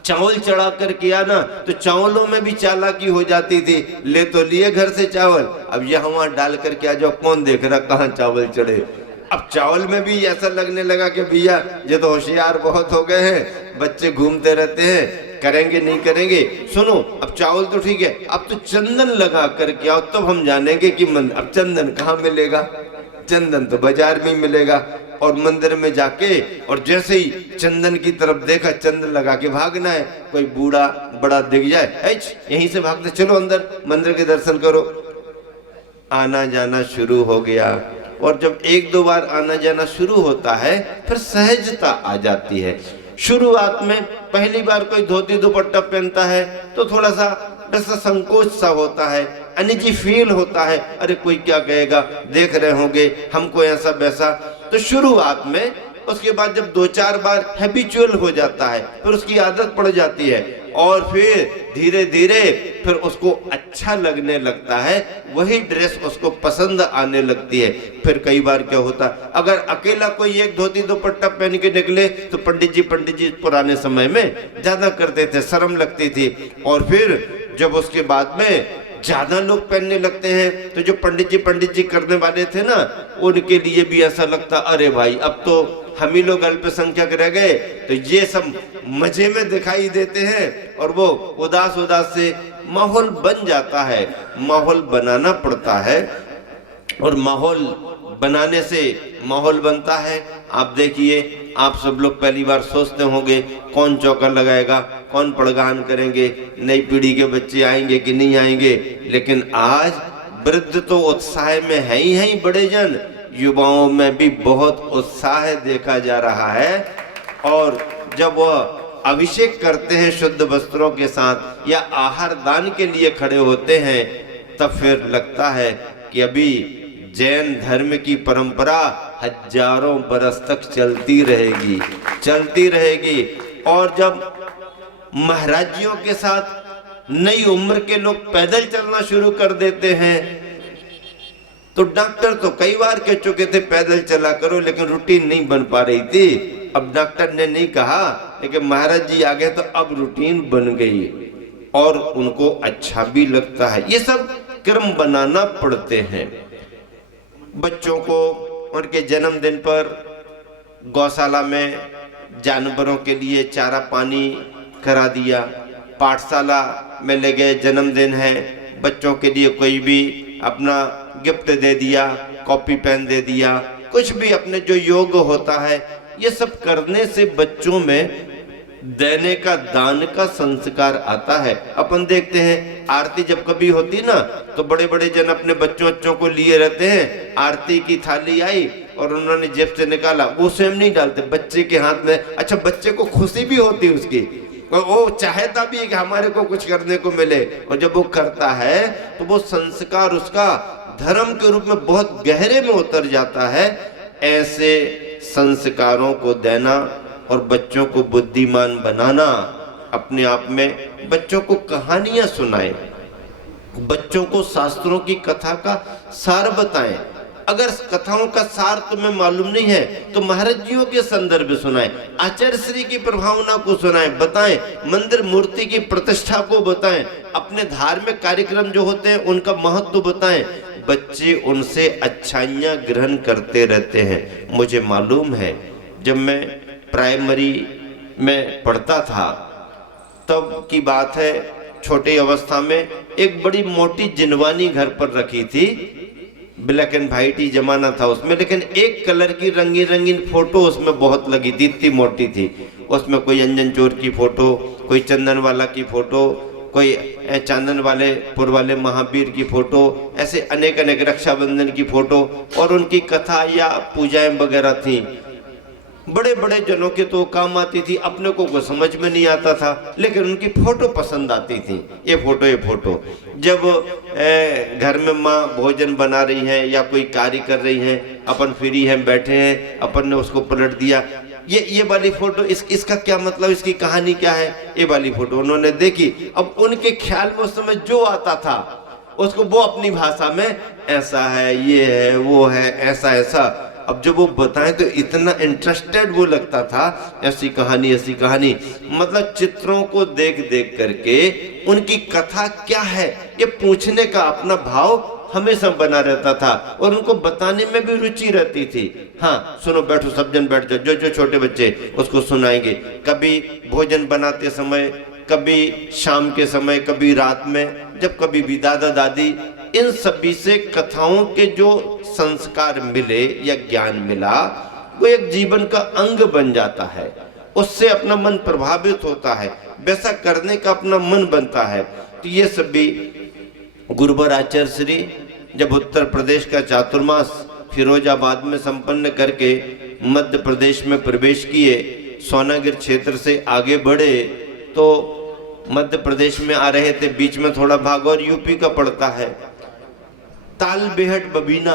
चावल चढ़ा कर किया ना, तो चावलों में भी चालाकी हो जाती थी। ले तो लिए घर से चावल, अब यहाँ वहां डाल कर के आ जाओ, कौन देख रहा कहाँ चावल चढ़े। अब चावल में भी ऐसा लगने लगा कि भैया ये तो होशियार बहुत हो गए हैं, बच्चे घूमते रहते हैं, करेंगे नहीं करेंगे। सुनो अब चावल तो ठीक है, अब तो चंदन लगा करके आओ, तब हम जानेंगे कि अब चंदन कहाँ मिलेगा, चंदन तो बाजार में मिलेगा। और मंदिर में जाके और जैसे ही चंदन की तरफ देखा, चंदन लगा के भागना है, कोई बूढ़ा बड़ा दिख जाए, यहीं से भागते चलो अंदर, मंदिर के दर्शन करो। आना जाना शुरू हो गया, और जब एक दो बार आना जाना शुरू होता है फिर सहजता आ जाती है। शुरुआत में पहली बार कोई धोती दुपट्टा पहनता है तो थोड़ा सा वैसा संकोच सा होता है, अनिजी फील होता है, अरे कोई क्या कहेगा, देख रहे होंगे हमको ऐसा वैसा। तो शुरुआत में, उसके बाद जब दो चार बार हैबिचुअल हो जाता है, फिर उसकी आदत पड़ जाती है, और फिर धीरे धीरे फिर उसको अच्छा लगने लगता है, वही ड्रेस उसको पसंद आने लगती है। फिर कई बार क्या होता, अगर अकेला कोई एक धोती दुपट्टा पहन के निकले तो पंडित जी पुराने समय में ज्यादा करते थे, शर्म लगती थी। और फिर जब उसके बाद में ज्यादा लोग पहनने लगते हैं, तो जो पंडित जी करने वाले थे ना, उनके लिए भी ऐसा लगता, अरे भाई अब तो हम ही लोग अल्पसंख्यक रह गए, तो ये सब मजे में दिखाई देते हैं, और वो उदास उदास से माहौल बन जाता है। माहौल बनाना पड़ता है, और माहौल बनाने से माहौल बनता है। आप देखिए, आप सब लोग पहली बार सोचते होंगे कौन चौका लगाएगा, कौन पड़गान करेंगे, नई पीढ़ी के बच्चे आएंगे कि नहीं आएंगे। लेकिन आज वृद्ध तो उत्साह में है ही बड़े जन, युवाओं में भी बहुत उत्साह देखा जा रहा है। और जब वह अभिषेक करते हैं शुद्ध वस्त्रों के साथ, या आहार दान के लिए खड़े होते हैं, तब फिर लगता है कि अभी जैन धर्म की परंपरा हजारों बरस तक चलती रहेगी। और जब महाराजियों के साथ नई उम्र के लोग पैदल चलना शुरू कर देते हैं, तो डॉक्टर तो कई बार कह चुके थे पैदल चला करो, लेकिन रूटीन नहीं बन पा रही थी। अब डॉक्टर ने नहीं कहा, लेकिन महाराज जी आ गए तो अब रूटीन बन गई, और उनको अच्छा भी लगता है। ये सब क्रम बनाना पड़ते हैं। बच्चों को उनके जन्मदिन पर गौशाला में जानवरों के लिए चारा पानी करा दिया, पाठशाला में ले गए, जन्मदिन है, बच्चों के लिए कोई भी अपना गिफ्ट दे दिया, कॉपी पेन दे दिया, कुछ भी अपने जो योग होता है, ये सब करने से बच्चों में देने का, दान का संस्कार आता है। अपन देखते हैं आरती जब कभी होती ना, तो बड़े बड़े जन अपने बच्चों को लिए रहते हैं। आरती की थाली आई और उन्होंने जेब से निकाला, वो स्वयं नहीं डालते, बच्चे के हाथ में। अच्छा, बच्चे को खुशी भी होती उसकी, वो चाहता भी है कि हमारे को कुछ करने को मिले, और जब वो करता है तो वो संस्कार उसका धर्म के रूप में बहुत गहरे में उतर जाता है। ऐसे संस्कारों को देना और बच्चों को बुद्धिमान बनाना, अपने आप में बच्चों को कहानियां सुनाएं, बच्चों को शास्त्रों की कथा का सार बताएं। अगर कथाओं का सार तुम्हें मालूम नहीं है तो महाराज जियों के संदर्भ सुनाएं, आचार्य श्री की प्रभावना को सुनाएं, बताएं, मंदिर मूर्ति की प्रतिष्ठा को बताएं, अपने धार्मिक कार्यक्रम जो होते हैं उनका महत्व बताएं। बच्चे उनसे अच्छाइयाँ ग्रहण करते रहते हैं। मुझे मालूम है, जब मैं प्राइमरी में पढ़ता था तब की बात है, छोटी अवस्था में एक बड़ी मोटी जिनवानी घर पर रखी थी। ब्लैक एंड वाइट ही जमाना था उसमें, लेकिन एक कलर की रंगीन रंगीन फोटो उसमें बहुत लगी थी, इतनी मोटी थी। उसमें कोई अंजन चोर की फोटो, कोई चंदन वाला की फोटो, कोई चांदन वाले पुर वाले महावीर की फोटो, ऐसे अनेक अनेक रक्षाबंधन की फोटो, और उनकी कथा या पूजाएं वगैरह थी। बड़े बड़े जनों के तो काम आती थी, अपने को समझ में नहीं आता था, लेकिन उनकी फोटो पसंद आती थी। ये फोटो जब घर में माँ भोजन बना रही है या कोई कार्य कर रही है, अपन फ्री हैं, बैठे हैं, अपन ने उसको पलट दिया, ये वाली फोटो, इसका क्या मतलब, इसकी कहानी क्या है, ये वाली फोटो उन्होंने देखी। अब उनके ख्याल में उस समय जो आता था उसको वो अपनी भाषा में ऐसा है, ये है, वो है, ऐसा ऐसा। अब जब वो बताएं तो इतना इंटरेस्टेड वो लगता था, ऐसी कहानी ऐसी कहानी। मतलब चित्रों को देख देख करके उनकी कथा क्या है ये पूछने का अपना भाव हमेशा बना रहता था और उनको बताने में भी रुचि रहती थी। हाँ सुनो, बैठो, सब जन बैठ जाओ, जो जो छोटे बच्चे उसको सुनाएंगे। कभी भोजन बनाते समय, कभी शाम के समय, कभी रात में, जब कभी भी दादा दादी, इन सभी से कथाओं के जो संस्कार मिले या ज्ञान मिला वो एक जीवन का अंग बन जाता है। उससे अपना मन प्रभावित होता है, वैसा करने का अपना मन बनता है। तो ये सभी गुरुवर आचार्य श्री जब उत्तर प्रदेश का चातुर्मास फिरोजाबाद में संपन्न करके मध्य प्रदेश में प्रवेश किए, सोनागिर क्षेत्र से आगे बढ़े तो मध्य प्रदेश में आ रहे थे, बीच में थोड़ा भाग और यूपी का पड़ता है। तालबेहट बबीना,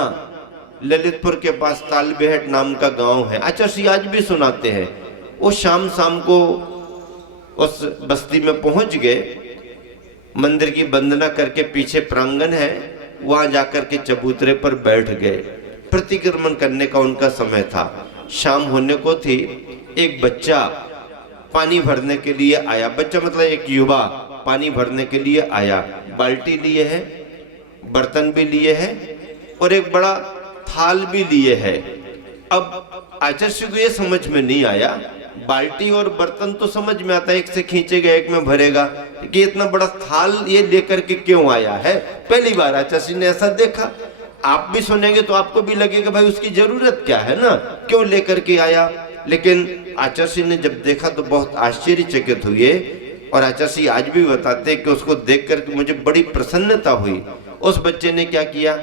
ललितपुर के पास तालबेहट नाम का गांव है। आचार्य श्री आज भी सुनाते हैं। वो शाम शाम को उस बस्ती में पहुंच गए, मंदिर की वंदना करके पीछे प्रांगण है, वहां जाकर के चबूतरे पर बैठ गए। प्रतिक्रमण करने का उनका समय था, शाम होने को थी। एक बच्चा पानी भरने के लिए आया, बच्चा मतलब एक युवा पानी भरने के लिए आया। बाल्टी लिए है, बर्तन भी लिए है और एक बड़ा थाल भी लिए है। अब आचार्य को ये समझ में नहीं आया, बाल्टी और बर्तन तो समझ में आता है, एक से खींचेगा एक में भरेगा, कि इतना बड़ा थाल ये लेकर के क्यों आया है। पहली बार आचार्य ने ऐसा देखा। आप भी सुनेंगे तो आपको भी लगेगा भाई उसकी जरूरत क्या है ना, क्यों लेकर के आया। लेकिन आचार्य ने जब देखा तो बहुत आश्चर्यचकित हुए और आचार्य आज भी बताते कि उसको देख करके मुझे बड़ी प्रसन्नता हुई। उस बच्चे ने क्या किया,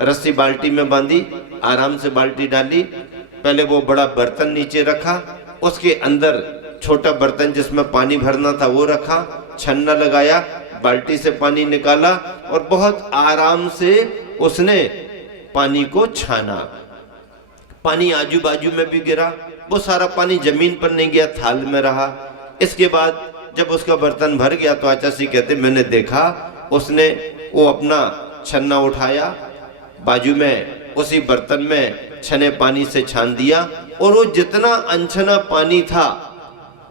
रस्सी बाल्टी में बांधी, आराम से बाल्टी डाली, पहले वो बड़ा बर्तन नीचे रखा, उसके अंदर छोटा बर्तन जिसमें पानी भरना था वो रखा, छन्ना लगाया, बाल्टी से पानी निकाला और बहुत आराम से उसने पानी को छाना। पानी आजू बाजू में भी गिरा, वो सारा पानी जमीन पर नहीं गया, थाल में रहा। इसके बाद जब उसका बर्तन भर गया तो आचार्य कहते मैंने देखा उसने वो अपना छन्ना उठाया, बाजू में उसी बर्तन में छने पानी से छान दिया और वो जितना अनछना पानी था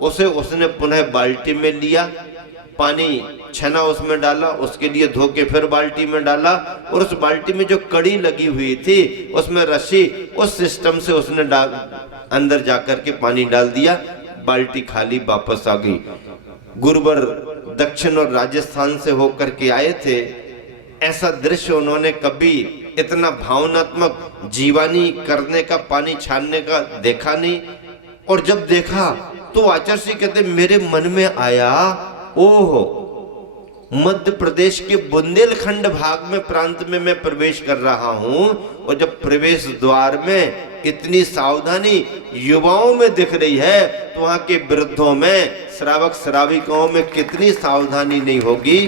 उसे उसने पुनः बाल्टी में लिया, पानी छना उसमें डाला, उसके लिए धो के फिर बाल्टी में डाला और उस बाल्टी में जो कड़ी लगी हुई थी उसमें रस्सी, उस सिस्टम से उसने अंदर जाकर के पानी डाल दिया, बाल्टी खाली वापस आ गई। गुरुवर दक्षिण और राजस्थान से होकर के आए थे, ऐसा दृश्य उन्होंने कभी इतना भावनात्मक जीवानी करने का, पानी छानने का देखा नहीं। और जब देखा तो आचार्य कहते मेरे मन में आया, ओह मध्य प्रदेश के बुंदेलखंड भाग में प्रांत में मैं प्रवेश कर रहा हूं और जब प्रवेश द्वार में इतनी सावधानी युवाओं में दिख रही है तो वहां के वृद्धों में, श्रावक श्राविकाओं में कितनी सावधानी नहीं होगी।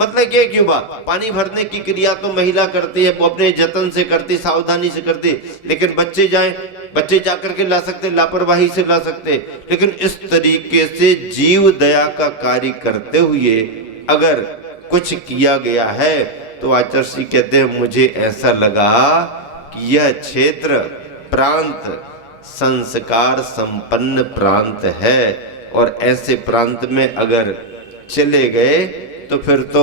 मतलब कि एक युवा पानी भरने की क्रिया तो महिला करती है, वो अपने जतन से करती, सावधानी से करती, लेकिन बच्चे जाकर के ला सकते, लापरवाही से ला सकते। लेकिन इस तरीके से जीव दया का कार्य करते हुए अगर कुछ किया गया है तो आचार्य कहते हैं मुझे ऐसा लगा कि यह क्षेत्र प्रांत संस्कार संपन्न प्रांत है और ऐसे प्रांत में अगर चले गए तो फिर तो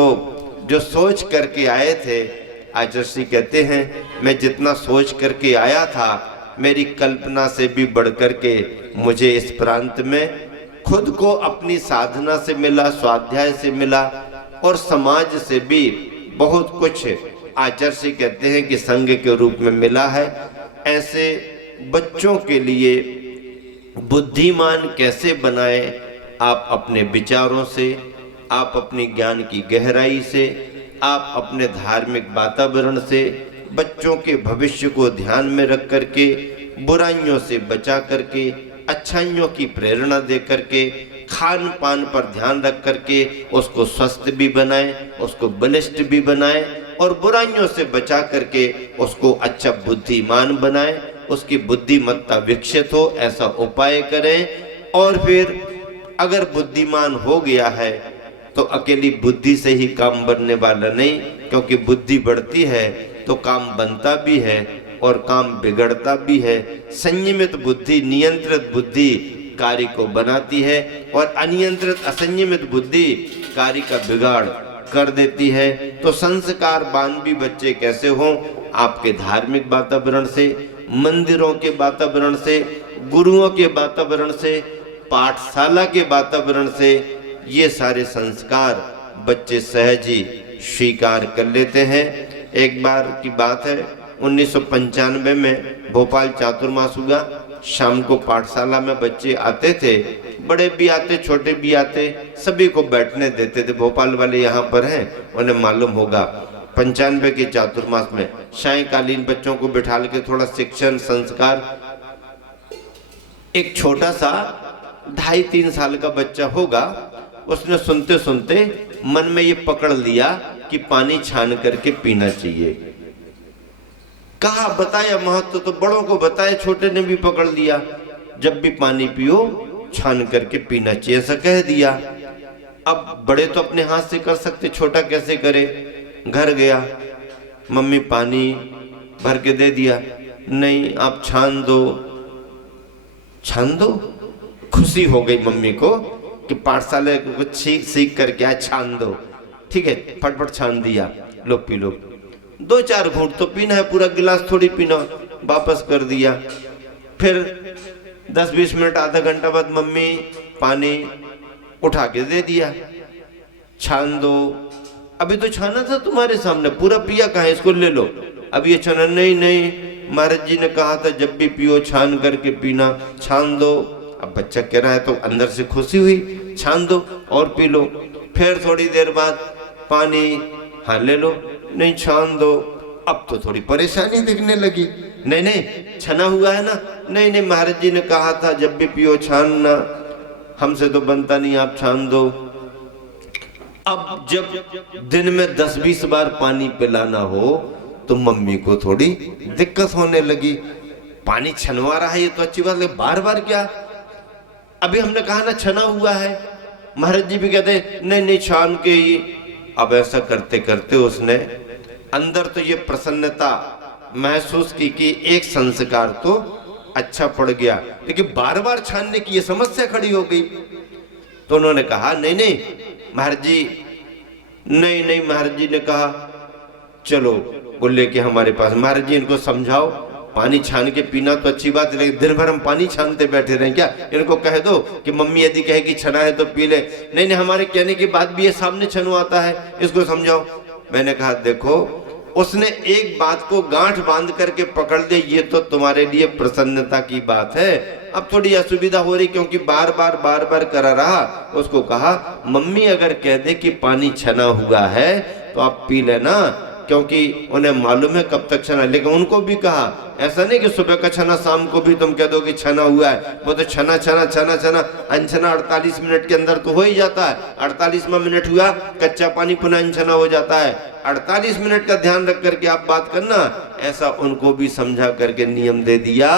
जो सोच करके आए थे, आचार्य कहते हैं मैं जितना सोच करके आया था मेरी कल्पना से भी बढ़ करके मुझे इस प्रांत में खुद को अपनी साधना से मिला, स्वाध्याय से मिला और समाज से भी बहुत कुछ आचार्य कहते हैं कि संग के रूप में मिला है। ऐसे बच्चों के लिए बुद्धिमान कैसे बनाए, आप अपने विचारों से, आप अपनी ज्ञान की गहराई से, आप अपने धार्मिक वातावरण से बच्चों के भविष्य को ध्यान में रख करके, बुराइयों से बचा करके, अच्छाइयों की प्रेरणा दे करके, खान पान पर ध्यान रख करके उसको स्वस्थ भी बनाए, उसको बलिष्ठ भी बनाए और बुराइयों से बचा करके उसको अच्छा बुद्धिमान बनाए, उसकी बुद्धिमत्ता विकसित हो, ऐसा उपाय करें। और फिर अगर बुद्धिमान हो गया है तो अकेली बुद्धि से ही काम बनने वाला नहीं, क्योंकि बुद्धि बढ़ती है तो काम बनता भी है और काम बिगड़ता भी है। संयमित बुद्धि, नियंत्रित बुद्धि कार्य को बनाती है और अनियंत्रित असंयमित बुद्धि कार्य का बिगाड़ कर देती है। तो संस्कारवान भी बच्चे कैसे हों? आपके धार्मिक वातावरण से, मंदिरों के वातावरण से, गुरुओं के वातावरण से, पाठशाला के वातावरण से ये सारे संस्कार बच्चे सहज ही स्वीकार कर लेते हैं। एक बार की बात है, 1995 में भोपाल चातुर्मास हुआ। शाम को पाठशाला में बच्चे आते थे, बड़े भी आते, छोटे भी आते, सभी को बैठने देते थे। भोपाल वाले यहाँ पर हैं, उन्हें मालूम होगा। 95 के चातुर्मास में सायकालीन बच्चों को बिठाल के थोड़ा शिक्षण संस्कार, एक छोटा सा 2.5-3 साल का बच्चा होगा, उसने सुनते सुनते मन में ये पकड़ लिया कि पानी छान करके पीना चाहिए। कहा, बताया महत्व तो बड़ों को बताया, छोटे ने भी पकड़ लिया, जब भी पानी पियो छान करके पीना चाहिए, ऐसा कह दिया। अब बड़े तो अपने हाथ से कर सकते, छोटा कैसे करे? घर गया, मम्मी पानी भर के दे दिया, नहीं आप छान दो। छान दो? खुशी हो गई मम्मी को कि पाठशाला को कुछ सीख कर क्या, छान दो। ठीक है, फटफट छान दिया, लो पी लो। 2-4 घूंट तो पीना है, पूरा गिलास थोड़ी पीना। वापस कर दिया। फिर 10-20 मिनट, आधा घंटा बाद मम्मी पानी उठा के दे दिया, छान दो। अभी तो छाना था तुम्हारे सामने, पूरा पिया कहाँ है, इसको ले लो। अब ये छाना, नहीं नहीं महाराज जी ने कहा था जब भी पियो छान करके पीना, छान दो। अब बच्चा कह रहा है तो अंदर से खुशी हुई, छान दो और पी लो। फिर थोड़ी देर बाद पानी, हाँ ले लो, नहीं छान दो। अब तो थोड़ी परेशानी दिखने लगी, नहीं नहीं छना हुआ है ना, नहीं नहीं महाराज जी ने कहा था जब भी पियो छानना, हमसे तो बनता नहीं, आप छान दो। अब जब दिन में 10-20 बार पानी पिलाना हो तो मम्मी को थोड़ी दिक्कत होने लगी। पानी छनवा रहा है ये तो अच्छी बात है, बार बार क्या? अभी हमने कहा ना छना हुआ है, महाराज जी भी कहते नहीं नहीं छान के ही। अब ऐसा करते करते उसने अंदर तो ये प्रसन्नता महसूस की कि एक संस्कार तो अच्छा पड़ गया, लेकिन बार बार छानने की ये समस्या खड़ी हो गई। तो उन्होंने कहा नहीं नहीं महाराज जी, नहीं नहीं महाराज जी ने कहा चलो वो लेके हमारे पास। महाराज जी इनको समझाओ, पानी छान के पीना तो अच्छी बात है, लेकिन दिन भर हम पानी छानते बैठे रहे क्या? इनको कह दो कि मम्मी यदि कहे कि छना है तो पी ले। नहीं नहीं हमारे कहने की बात भी है, सामने छनवाता है, इसको समझाओ। मैंने कहा देखो, उसने एक बात को गांठ बांध करके पकड़ ले, ये तो तुम्हारे लिए प्रसन्नता की बात है। अब थोड़ी असुविधा हो रही क्योंकि बार बार करा रहा। उसको कहा मम्मी अगर कह दे कि पानी छना हुआ है तो आप पी लेना, क्योंकि उन्हें मालूम है कब तक छना। लेकिन उनको भी कहा ऐसा नहीं कि सुबह का छना शाम को भी तुम कह दो कि छना हुआ है, वो तो छना छना छना छना अनछना 48 मिनट के अंदर तो हो ही जाता है। 48वां मिनट हुआ कच्चा पानी पुनः अनछना हो जाता है। 48 मिनट का ध्यान रख करके आप बात करना, ऐसा उनको भी समझा करके नियम दे दिया।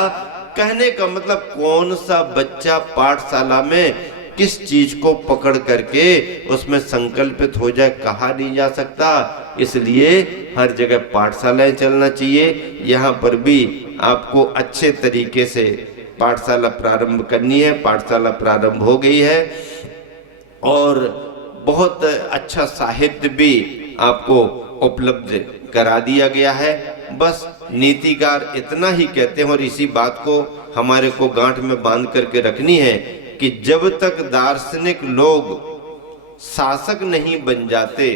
कहने का मतलब कौन सा बच्चा पाठशाला में किस चीज को पकड़ करके उसमें संकल्पित हो जाए कहा नहीं जा सकता। इसलिए हर जगह पाठशालाएं चलना चाहिए। यहाँ पर भी आपको अच्छे तरीके से पाठशाला प्रारंभ करनी है। पाठशाला प्रारंभ हो गई है और बहुत अच्छा साहित्य भी आपको उपलब्ध करा दिया गया है। बस नीतिकार इतना ही कहते हैं और इसी बात को हमारे को गांठ में बांध करके रखनी है कि जब तक दार्शनिक लोग शासक नहीं बन जाते,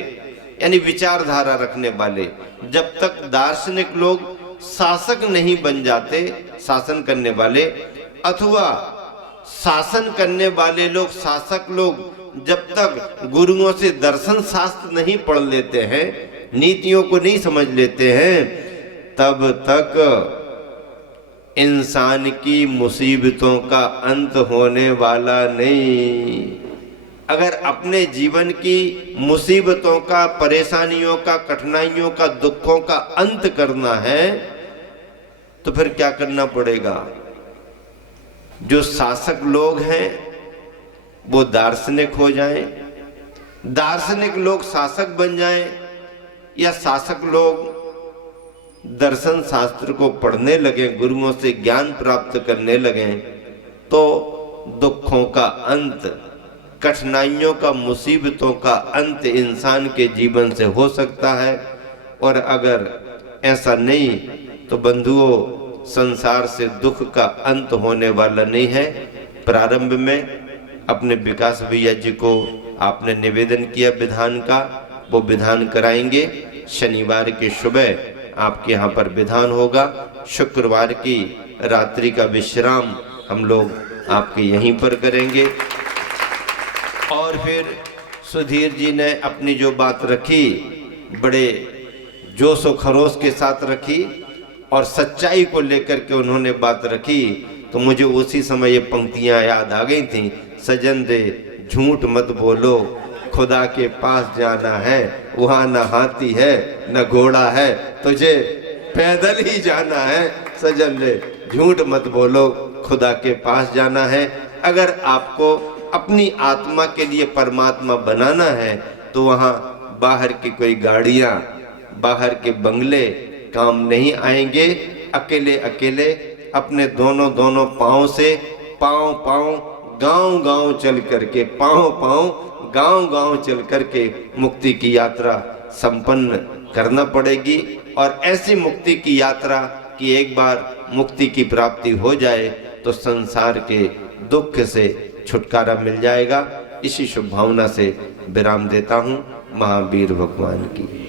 यानी विचारधारा रखने वाले, जब तक दार्शनिक लोग शासक नहीं बन जाते, शासन करने वाले, अथवा शासन करने वाले लोग, शासक लोग जब तक गुरुओं से दर्शन शास्त्र नहीं पढ़ लेते हैं, नीतियों को नहीं समझ लेते हैं, तब तक इंसान की मुसीबतों का अंत होने वाला नहीं। अगर अपने जीवन की मुसीबतों का, परेशानियों का, कठिनाइयों का, दुखों का अंत करना है तो फिर क्या करना पड़ेगा? जो शासक लोग हैं वो दार्शनिक हो जाएं, दार्शनिक लोग शासक बन जाएं, या शासक लोग दर्शन शास्त्र को पढ़ने लगे, गुरुओं से ज्ञान प्राप्त करने लगे, तो दुखों का अंत, कठिनाइयों का, मुसीबतों का अंत इंसान के जीवन से हो सकता है। और अगर ऐसा नहीं तो बंधुओं, संसार से दुख का अंत होने वाला नहीं है। प्रारंभ में अपने विकास भैया जी को आपने निवेदन किया विधान का, वो विधान कराएंगे। शनिवार की सुबह आपके यहाँ पर विधान होगा। शुक्रवार की रात्रि का विश्राम हम लोग आपके यहीं पर करेंगे। और फिर सुधीर जी ने अपनी जो बात रखी, बड़े जोश व खरोश के साथ रखी और सच्चाई को लेकर के उन्होंने बात रखी, तो मुझे उसी समय ये पंक्तियां याद आ गई थी। सजन दे झूठ मत बोलो, खुदा के पास जाना है, वहाँ न हाथी है न घोड़ा है, तुझे पैदल ही जाना है। सजन दे झूठ मत बोलो, खुदा के पास जाना है। अगर आपको अपनी आत्मा के लिए परमात्मा बनाना है तो वहाँ बाहर की कोई गाड़ियाँ, बाहर के बंगले काम नहीं आएंगे। अकेले अकेले अपने दोनों दोनों पाँव से पाँव पाँव गांव गांव चल करके, पाँव पाँव गांव गांव चल करके मुक्ति की यात्रा संपन्न करना पड़ेगी। और ऐसी मुक्ति की यात्रा कि एक बार मुक्ति की प्राप्ति हो जाए तो संसार के दुख से छुटकारा मिल जाएगा। इसी शुभ भावना से विराम देता हूँ। महावीर भगवान की।